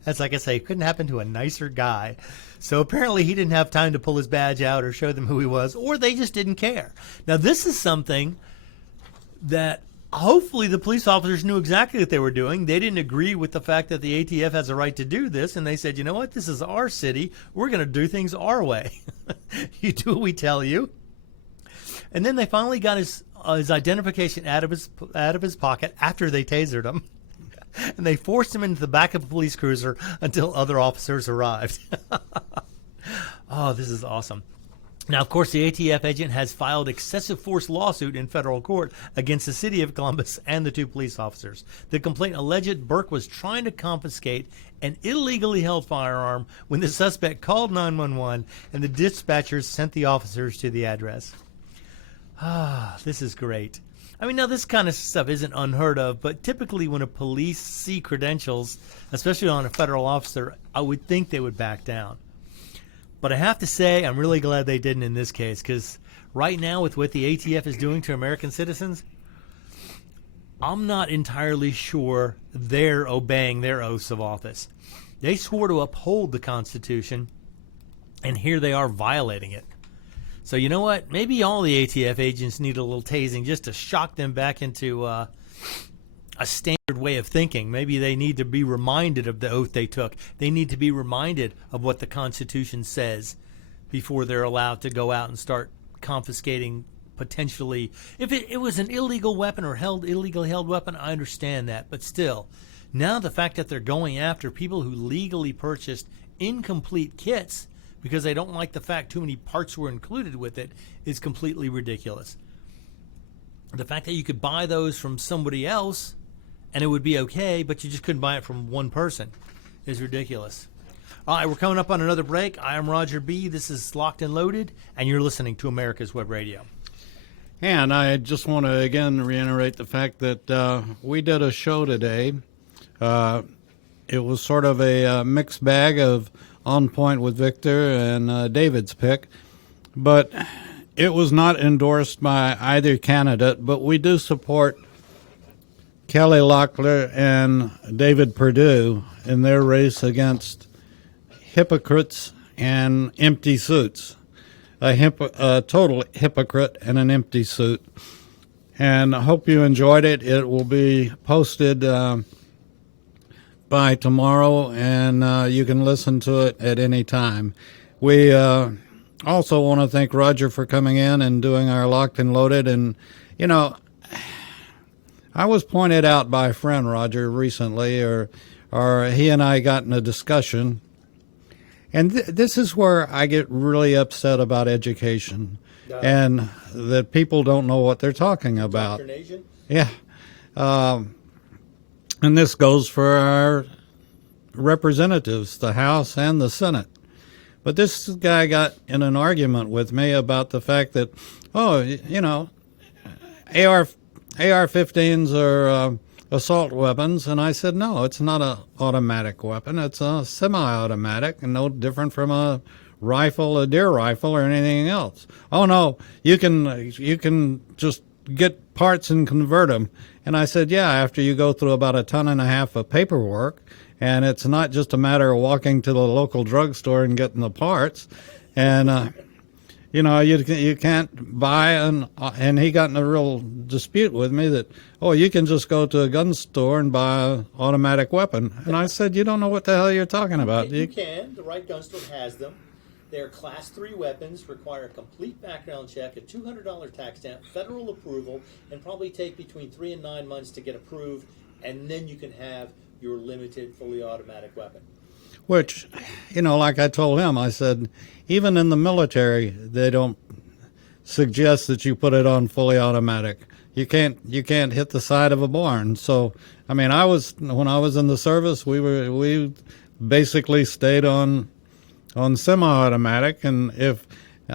That's like I say, couldn't happen to a nicer guy. So apparently he didn't have time to pull his badge out or show them who he was, or they just didn't care. Now, this is something that hopefully the police officers knew exactly what they were doing. They didn't agree with the fact that the ATF has a right to do this, and they said, you know what, this is our city. We're going to do things our way. You do what we tell you. And then they finally got his identification out of his pocket after they tasered him. And they forced him into the back of a police cruiser until other officers arrived. Oh, this is awesome. Now, of course, the ATF agent has filed excessive force lawsuit in federal court against the city of Columbus and the two police officers. The complaint alleged Burke was trying to confiscate an illegally held firearm when the suspect called 911 and the dispatchers sent the officers to the address. Ah, this is great. I mean, now this kind of stuff isn't unheard of, but typically when a police see credentials, especially on a federal officer, I would think they would back down. But I have to say, I'm really glad they didn't in this case, because right now with what the ATF is doing to American citizens, I'm not entirely sure they're obeying their oaths of office. They swore to uphold the Constitution, and here they are violating it. So you know what? Maybe all the ATF agents need a little tasing just to shock them back into a standard way of thinking. Maybe they need to be reminded of the oath they took. They need to be reminded of what the Constitution says before they're allowed to go out and start confiscating potentially. If it was an illegal weapon or illegally held weapon, I understand that. But still, now the fact that they're going after people who legally purchased incomplete kits because they don't like the fact too many parts were included with it is completely ridiculous. The fact that you could buy those from somebody else and it would be okay, but you just couldn't buy it from one person is ridiculous. All right, we're coming up on another break. I am Roger B. This is Locked and Loaded, and you're listening to America's Web Radio. And I just want to again reiterate the fact that we did a show today. It was sort of a mixed bag of On Point with Victor and David's pick, but it was not endorsed by either candidate, but we do support Kelly Loeffler and David Perdue in their race against hypocrites and empty suits. A total hypocrite and an empty suit. And I hope you enjoyed it. It will be posted by tomorrow, and you can listen to it at any time. We also want to thank Roger for coming in and doing our Locked and Loaded. And, you know, I was pointed out by a friend, Roger, recently, or he and I got in a discussion. And this is where I get really upset about education and that people don't know what they're talking about. Yeah. And this goes for our representatives, the House and the Senate. But this guy got in an argument with me about the fact that, you know, AR-15s are assault weapons. And I said, no, it's not an automatic weapon. It's a semi-automatic and no different from a rifle, a deer rifle, or anything else. Oh, no, you can just get parts and convert them. And I said, yeah, after you go through about 1.5 tons of paperwork, and it's not just a matter of walking to the local drugstore and getting the parts. And, you know, you can't buy and he got in a real dispute with me that, you can just go to a gun store and buy an automatic weapon. And I said, you don't know what the hell you're talking about. You can. The right gun store has them. They are Class 3 weapons, require a complete background check, a $200 tax stamp, federal approval, and probably take between 3 and 9 months to get approved, and then you can have your limited fully automatic weapon. Which, like I told him, I said, even in the military, they don't suggest that you put it on fully automatic. You can't hit the side of a barn. So, when I was in the service, we basically stayed on semi-automatic, and if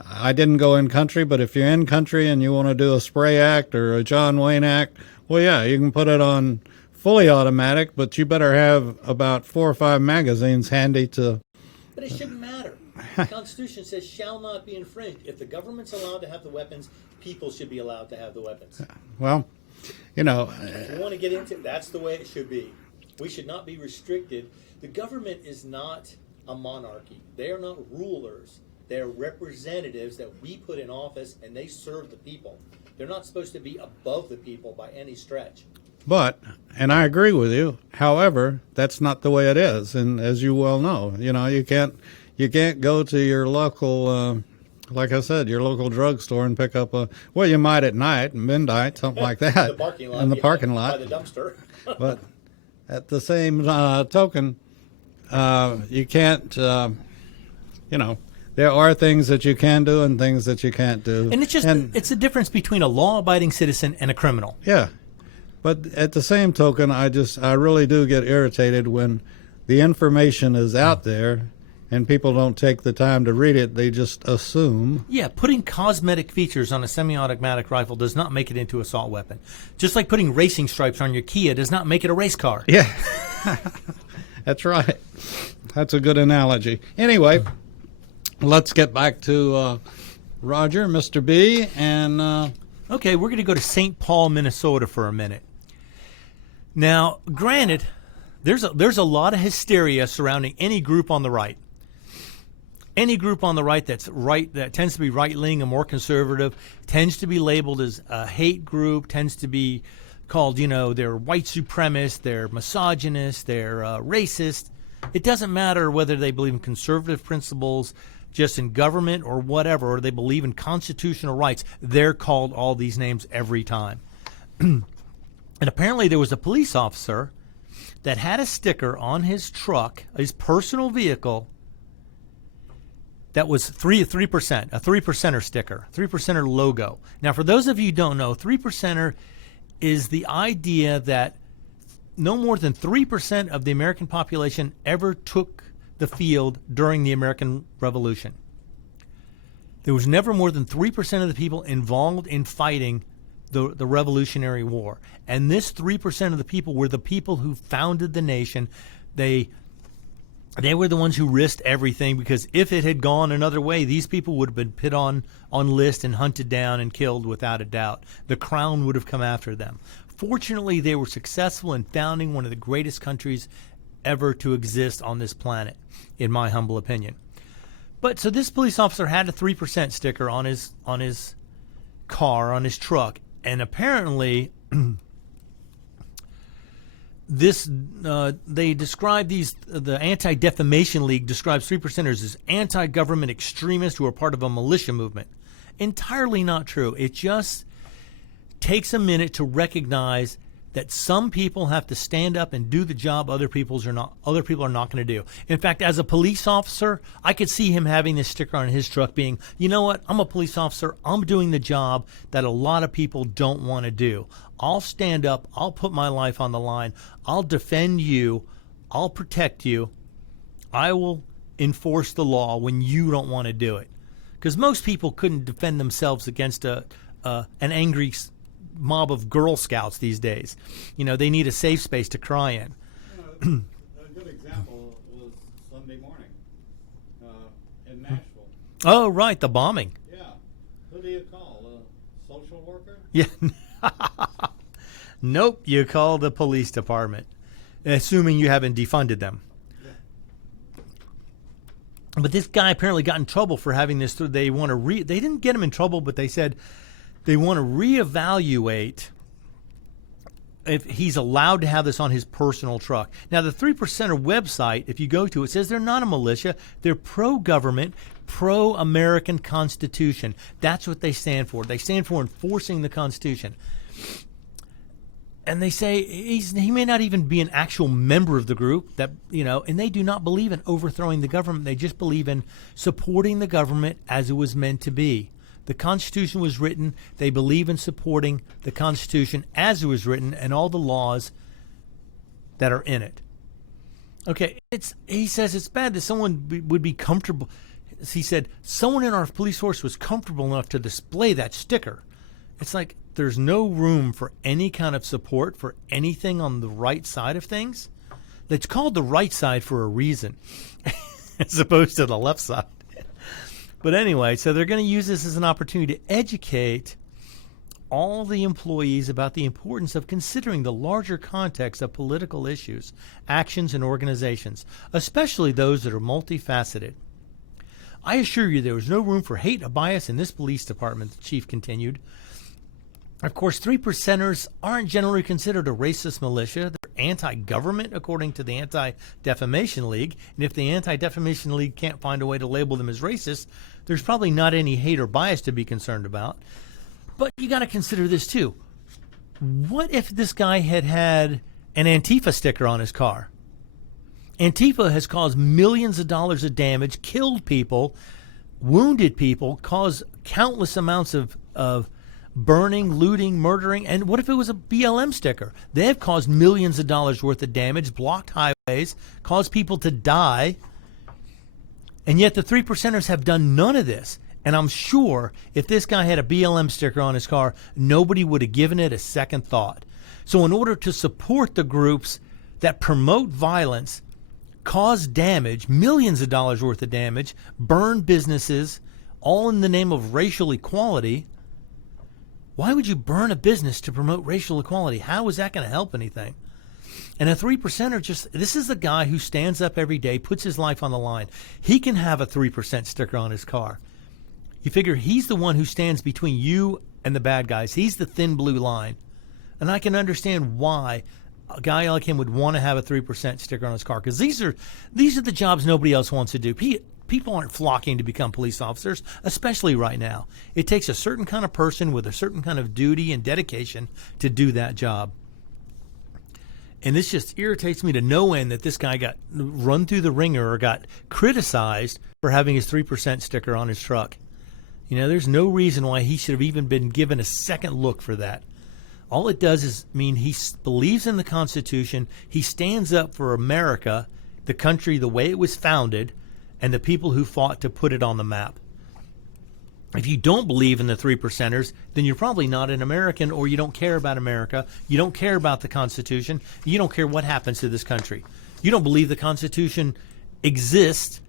I didn't go in country, but if you're in country and you want to do a spray act or a John Wayne act, well, yeah, you can put it on fully automatic, but you better have about 4 or 5 magazines handy to. But it shouldn't matter. The Constitution says shall not be infringed. If the government's allowed to have the weapons, people should be allowed to have the weapons. Well, If you want to get into it, that's the way it should be. We should not be restricted. The government is not a monarchy. They are not rulers. They are representatives that we put in office, and they serve the people. They're not supposed to be above the people by any stretch. But, and I agree with you, however, that's not the way it is. And as you well know, you can't go to your local, like I said, your local drugstore and pick up you might at night, midnight, something like that. The parking lot, in the parking lot. By the dumpster. But at the same token, you can't, there are things that you can do and things that you can't do. And it's the difference between a law-abiding citizen and a criminal. Yeah. But at the same token, I really do get irritated when the information is out there and people don't take the time to read it. They just assume. Yeah, putting cosmetic features on a semi-automatic rifle does not make it into an assault weapon. Just like putting racing stripes on your Kia does not make it a race car. Yeah, that's right. That's a good analogy. Anyway, let's get back to Roger, Mr. B, and... Okay, we're going to go to St. Paul, Minnesota for a minute. Now, granted, there's a lot of hysteria surrounding any group on the right. Any group on the right that tends to be right-leaning and more conservative tends to be labeled as a hate group, tends to be called, they're white supremacists, they're misogynist, they're racist. It doesn't matter whether they believe in conservative principles, just in government or whatever, or they believe in constitutional rights. They're called all these names every time. And apparently there was a police officer that had a sticker on his truck, his personal vehicle, that was 3%, a 3%er sticker, 3%er logo. Now, for those of you who don't know, 3%er is the idea that no more than 3% of the American population ever took the field during the American Revolution. There was never more than 3% of the people involved in fighting the Revolutionary War. And this 3% of the people were the people who founded the nation. They were the ones who risked everything, because if it had gone another way, these people would have been put on list and hunted down and killed without a doubt. The crown would have come after them. Fortunately, they were successful in founding one of the greatest countries ever to exist on this planet, in my humble opinion. But so this police officer had a 3% sticker on his car, on his truck, and apparently they describe the Anti-Defamation League describes 3%ers as anti-government extremists who are part of a militia movement. Entirely not true. It just takes a minute to recognize that some people have to stand up and do the job other people are not going to do. In fact, as a police officer, I could see him having this sticker on his truck being, you know what, I'm a police officer, I'm doing the job that a lot of people don't want to do. I'll stand up, I'll put my life on the line, I'll defend you, I'll protect you, I will enforce the law when you don't want to do it. Because most people couldn't defend themselves against an angry mob of Girl Scouts these days. They need a safe space to cry in. A good example was Sunday morning in Nashville. Oh, right, the bombing. Yeah. Who do you call? A social worker? Yeah. Nope, you call the police department, assuming you haven't defunded them. Yeah. But this guy apparently got in trouble for having this. They didn't get him in trouble, but they said they want to reevaluate if he's allowed to have this on his personal truck. Now, the 3%er website, if you go to it, says they're not a militia. They're pro-government, pro-American Constitution. That's what they stand for. They stand for enforcing the Constitution. And they say he may not even be an actual member of the group, that, you know, and they do not believe in overthrowing the government. They just believe in supporting the government as it was meant to be. The Constitution was written. They believe in supporting the Constitution as it was written and all the laws that are in it. Okay, he says it's bad that someone would be comfortable. He said someone in our police force was comfortable enough to display that sticker. It's like there's no room for any kind of support for anything on the right side of things. It's called the right side for a reason, as opposed to the left side. But anyway, so they're going to use this as an opportunity to educate all the employees about the importance of considering the larger context of political issues, actions, and organizations, especially those that are multifaceted. I assure you there was no room for hate or bias in this police department, the chief continued. Of course, 3%ers aren't generally considered a racist militia. They're anti-government, according to the Anti-Defamation League. And if the Anti-Defamation League can't find a way to label them as racist, there's probably not any hate or bias to be concerned about. But you got to consider this, too. What if this guy had had an Antifa sticker on his car? Antifa has caused millions of dollars of damage, killed people, wounded people, caused countless amounts of burning, looting, murdering. And what if it was a BLM sticker? They have caused millions of dollars worth of damage, blocked highways, caused people to die. And yet the 3%ers have done none of this. And I'm sure if this guy had a BLM sticker on his car, nobody would have given it a second thought. So in order to support the groups that promote violence, cause damage, millions of dollars worth of damage, burn businesses, all in the name of racial equality, why would you burn a business to promote racial equality? How is that going to help anything? And a 3%er this is the guy who stands up every day, puts his life on the line. He can have a 3% sticker on his car. You figure he's the one who stands between you and the bad guys. He's the thin blue line. And I can understand why a guy like him would want to have a 3% sticker on his car, because these are the jobs nobody else wants to do. People aren't flocking to become police officers, especially right now. It takes a certain kind of person with a certain kind of duty and dedication to do that job. And this just irritates me to no end that this guy got run through the ringer or got criticized for having his 3% sticker on his truck. You know, there's no reason why he should have even been given a second look for that. All it does is mean he believes in the Constitution. He stands up for America, the country, the way it was founded, and the people who fought to put it on the map. If you don't believe in the 3%ers, then you're probably not an American, or you don't care about America. You don't care about the Constitution. You don't care what happens to this country. You don't believe the Constitution exists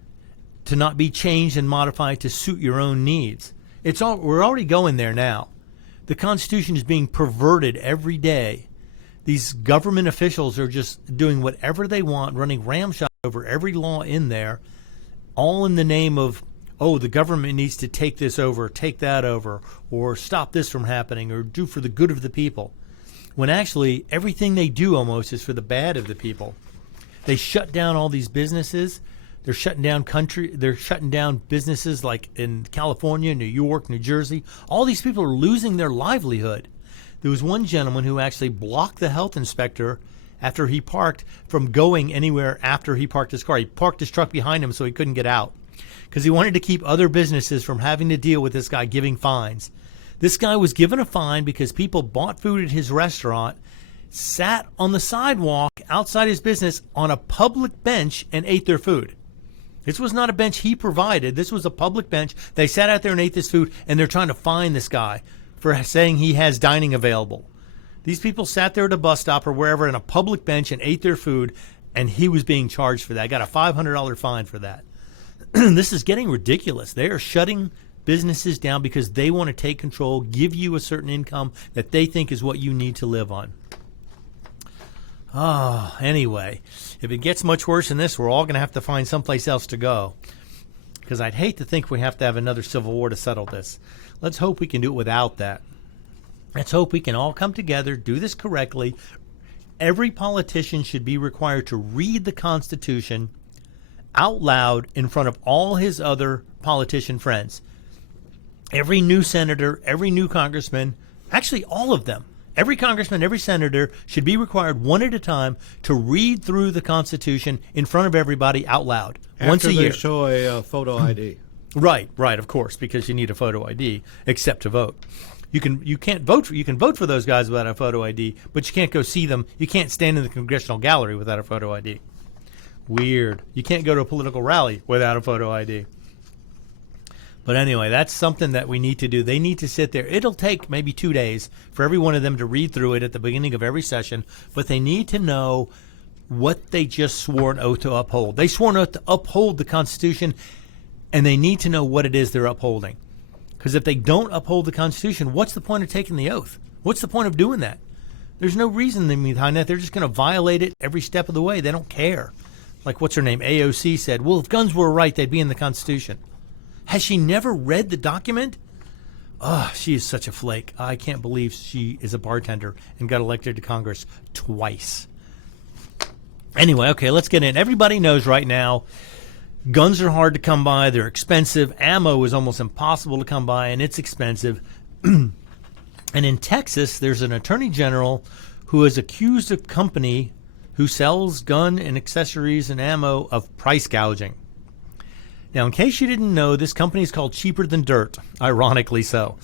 to not be changed and modified to suit your own needs. We're already going there now. The Constitution is being perverted every day. These government officials are just doing whatever they want, running ramshot over every law in there, all in the name of, oh, the government needs to take this over, take that over, or stop this from happening, or do for the good of the people. When actually everything they do almost is for the bad of the people. They shut down all these businesses. They're shutting down businesses like in California, New York, New Jersey. All these people are losing their livelihood. There was one gentleman who actually blocked the health inspector after he parked from going anywhere after he parked his car. He parked his truck behind him so he couldn't get out because he wanted to keep other businesses from having to deal with this guy giving fines. This guy was given a fine because people bought food at his restaurant, sat on the sidewalk outside his business on a public bench and ate their food. This was not a bench he provided. This was a public bench. They sat out there and ate this food, and they're trying to fine this guy for saying he has dining available. These people sat there at a bus stop or wherever in a public bench and ate their food, and he was being charged for that. Got a $500 fine for that. This is getting ridiculous. They are shutting businesses down because they want to take control, give you a certain income that they think is what you need to live on. Oh, anyway, if it gets much worse than this, we're all going to have to find someplace else to go. Because I'd hate to think we have to have another civil war to settle this. Let's hope we can do it without that. Let's hope we can all come together, do this correctly, every politician should be required to read the Constitution out loud in front of all his other politician friends. Every new senator, every new congressman, actually all of them, every congressman, every senator should be required one at a time to read through the Constitution in front of everybody out loud once a year. After they show a photo ID. Right, of course, because you need a photo ID, except to vote. You can vote for those guys without a photo ID, but you can't go see them. You can't stand in the congressional gallery without a photo ID. Weird. You can't go to a political rally without a photo ID. But anyway, that's something that we need to do. They need to sit there. It'll take maybe 2 days for every one of them to read through it at the beginning of every session, but they need to know what they just swore an oath to uphold. They swore an oath to uphold the Constitution, and they need to know what it is they're upholding. Because if they don't uphold the Constitution, what's the point of taking the oath? What's the point of doing that? There's no reason behind that. They're just going to violate it every step of the way. They don't care. Like, what's her name? AOC said, well, if guns were right, they'd be in the Constitution. Has she never read the document? Oh, she is such a flake. I can't believe she is a bartender and got elected to Congress twice. Anyway, okay, let's get in. Everybody knows right now guns are hard to come by. They're expensive. Ammo is almost impossible to come by, and it's expensive. And in Texas, there's an attorney general who has accused a company who sells gun and accessories and ammo of price gouging. Now, in case you didn't know, this company is called Cheaper Than Dirt, ironically so.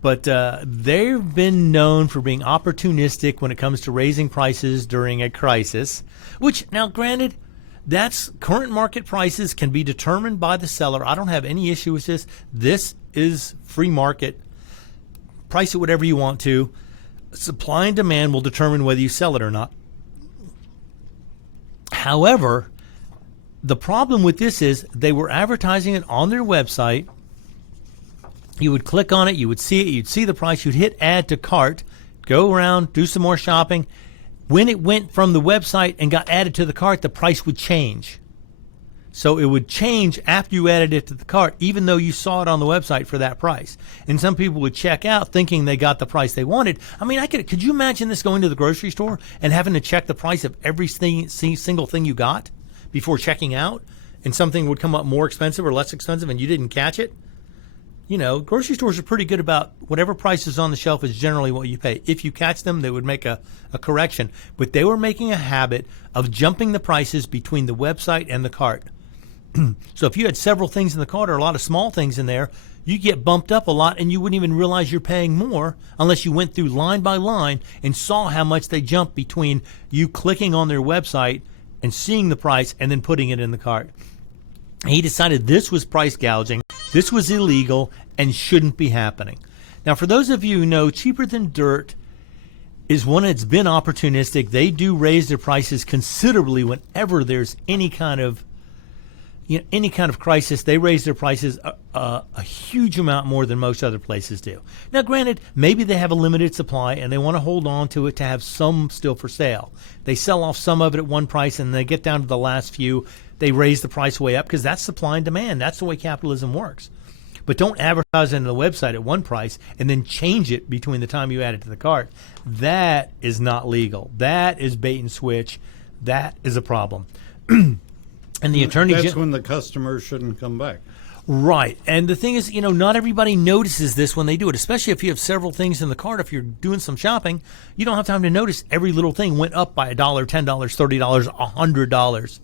But they've been known for being opportunistic when it comes to raising prices during a crisis, which, now granted, that's current market prices can be determined by the seller. I don't have any issue with this. This is free market. Price it whatever you want to. Supply and demand will determine whether you sell it or not. However, the problem with this is they were advertising it on their website. You would click on it, you would see it, you'd see the price, you'd hit add to cart, go around, do some more shopping. When it went from the website and got added to the cart, the price would change. So it would change after you added it to the cart, even though you saw it on the website for that price. And some people would check out thinking they got the price they wanted. I mean, could you imagine this going to the grocery store and having to check the price of every single thing you got before checking out, and something would come up more expensive or less expensive and you didn't catch it? You know, grocery stores are pretty good about whatever price is on the shelf is generally what you pay. If you catch them, they would make a correction. But they were making a habit of jumping the prices between the website and the cart. So if you had several things in the cart or a lot of small things in there, you get bumped up a lot and you wouldn't even realize you're paying more unless you went through line by line and saw how much they jumped between you clicking on their website and seeing the price and then putting it in the cart. He decided this was price gouging, this was illegal, and shouldn't be happening. Now, for those of you who know, Cheaper Than Dirt is one that's been opportunistic. They do raise their prices considerably whenever there's any kind of crisis. They raise their prices a huge amount more than most other places do. Now, granted, maybe they have a limited supply and they want to hold on to it to have some still for sale. They sell off some of it at one price and they get down to the last few. They raise the price way up because that's supply and demand. That's the way capitalism works. But don't advertise it on the website at one price and then change it between the time you add it to the cart. That is not legal. That is bait and switch. That is a problem. And the attorney That's when the customer shouldn't come back. Right. And the thing is, not everybody notices this when they do it, especially if you have several things in the cart. If you're doing some shopping, you don't have time to notice every little thing went up by $1, $10, $30, $100.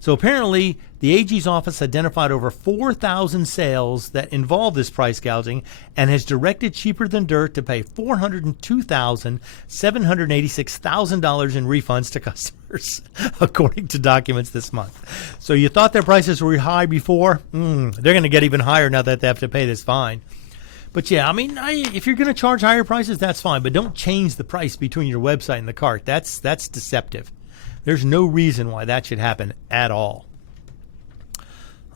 So apparently, the AG's office identified over 4,000 sales that involve this price gouging and has directed Cheaper Than Dirt to pay $402,786,000 in refunds to customers, according to documents this month. So you thought their prices were high before? They're going to get even higher now that they have to pay this fine. But yeah, I mean, if you're going to charge higher prices, that's fine. But don't change the price between your website and the cart. That's deceptive. There's no reason why that should happen at all.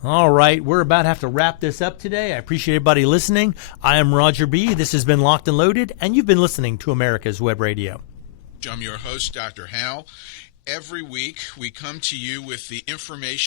All right, we're about to have to wrap this up today. I appreciate everybody listening. I am Roger B. This has been Locked and Loaded, and you've been listening to America's Web Radio. I'm your host, Dr. Hal. Every week, we come to you with the information